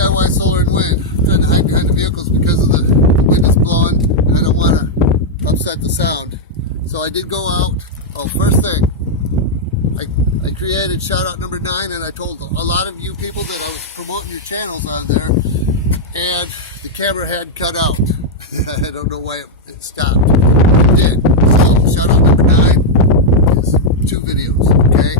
DIY solar and wind. I'm trying to hide behind the vehicles because of the wind is blowing and I don't want to upset the sound. So I did go out. Oh, first thing, I created shout out number 9 and I told a lot of you people that I was promoting your channels on there and the camera had cut out. I don't know why it stopped. It did. So shout out number 9 is 2 videos, okay?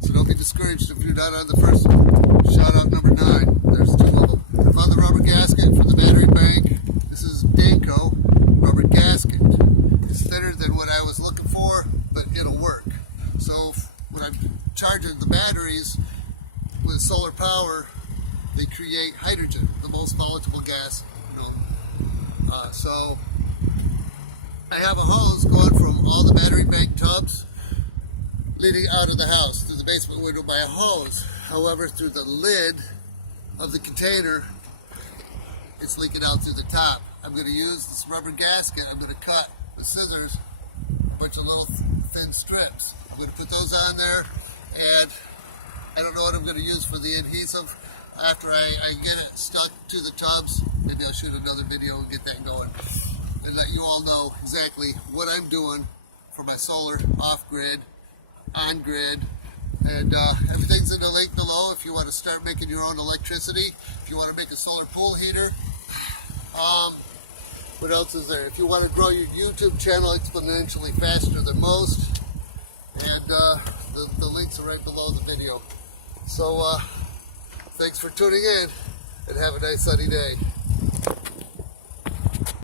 So don't be discouraged if you're not on the first one. Shout out number 9. There's 2 of them. I found the rubber gasket for the battery bank. This is Danco rubber gasket. It's thinner than what I was looking for, but it'll work. So when I'm charging the batteries with solar power, they create hydrogen, the most volatile gas known. So I have a hose going from all the battery bank tubs leading out of the house through the basement window by a hose. However, through the lid of the container, it's leaking out through the top. I'm going to use this rubber gasket. I'm going to cut with scissors a bunch of little thin strips. I'm going to put those on there, and I don't know what I'm going to use for the adhesive. After I get it stuck to the tubs, maybe I'll shoot another video and get that going and let you all know exactly what I'm doing for my solar off-grid, on-grid, and everything's in the link below if you want to start making your own electricity, if you want to make a solar pool heater. What else is there? If you want to grow your YouTube channel exponentially faster than most, and the links are right below the video. So thanks for tuning in and have a nice sunny day.